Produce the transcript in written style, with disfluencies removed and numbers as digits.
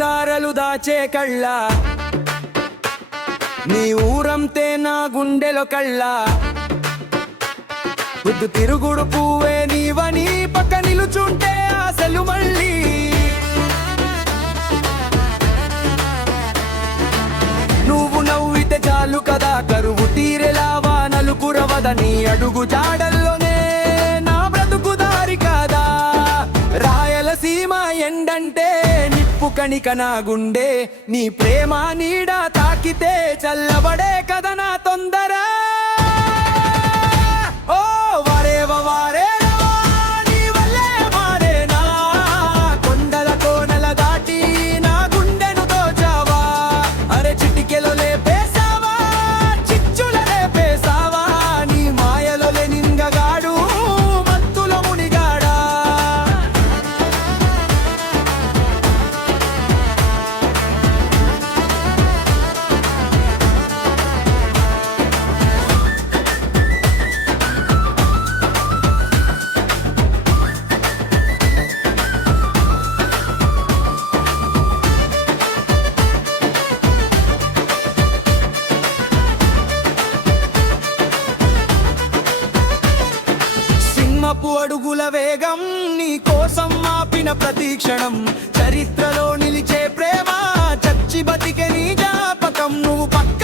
తారలు దాచే కళ్ళ నీ ఊరంతే నా గుండెలో కళ్ళ పొద్దు తిరుగుడు పువ్వే నీవని పక్క నిలుచుంటే ఆశలు మళ్ళీ నువ్వు నవ్వితే చాలు కదా కరువు తీరెలావా నలుకురవదని అడుగు జాడల్లోనే నా బ్రతుకు దారి కాదా రాయలసీమ ఎండంటే నిప్పు కణిక నా గుండె నీ ప్రేమ నీడ తాకితే చల్లబడే కదా నా తొందర ఓ వారేవ వారేనా నీ వల్లే మారేనా కొండల కోనల దాటి నా గుండెను దోచావా అరే చిటికెలో లేపేసావా చిచ్చుల లేపేసావా నీ మాయలో నింగగాడు మత్తులో మునిగాడా సింహపు అడుగుల వేగం నీ కోసం ఆపిన ప్రతీక్షణం చరిత్రలో నిలిచే ప్రేమ చచ్చి బతికే నీ జ్ఞాపకం నువ్వు పక్క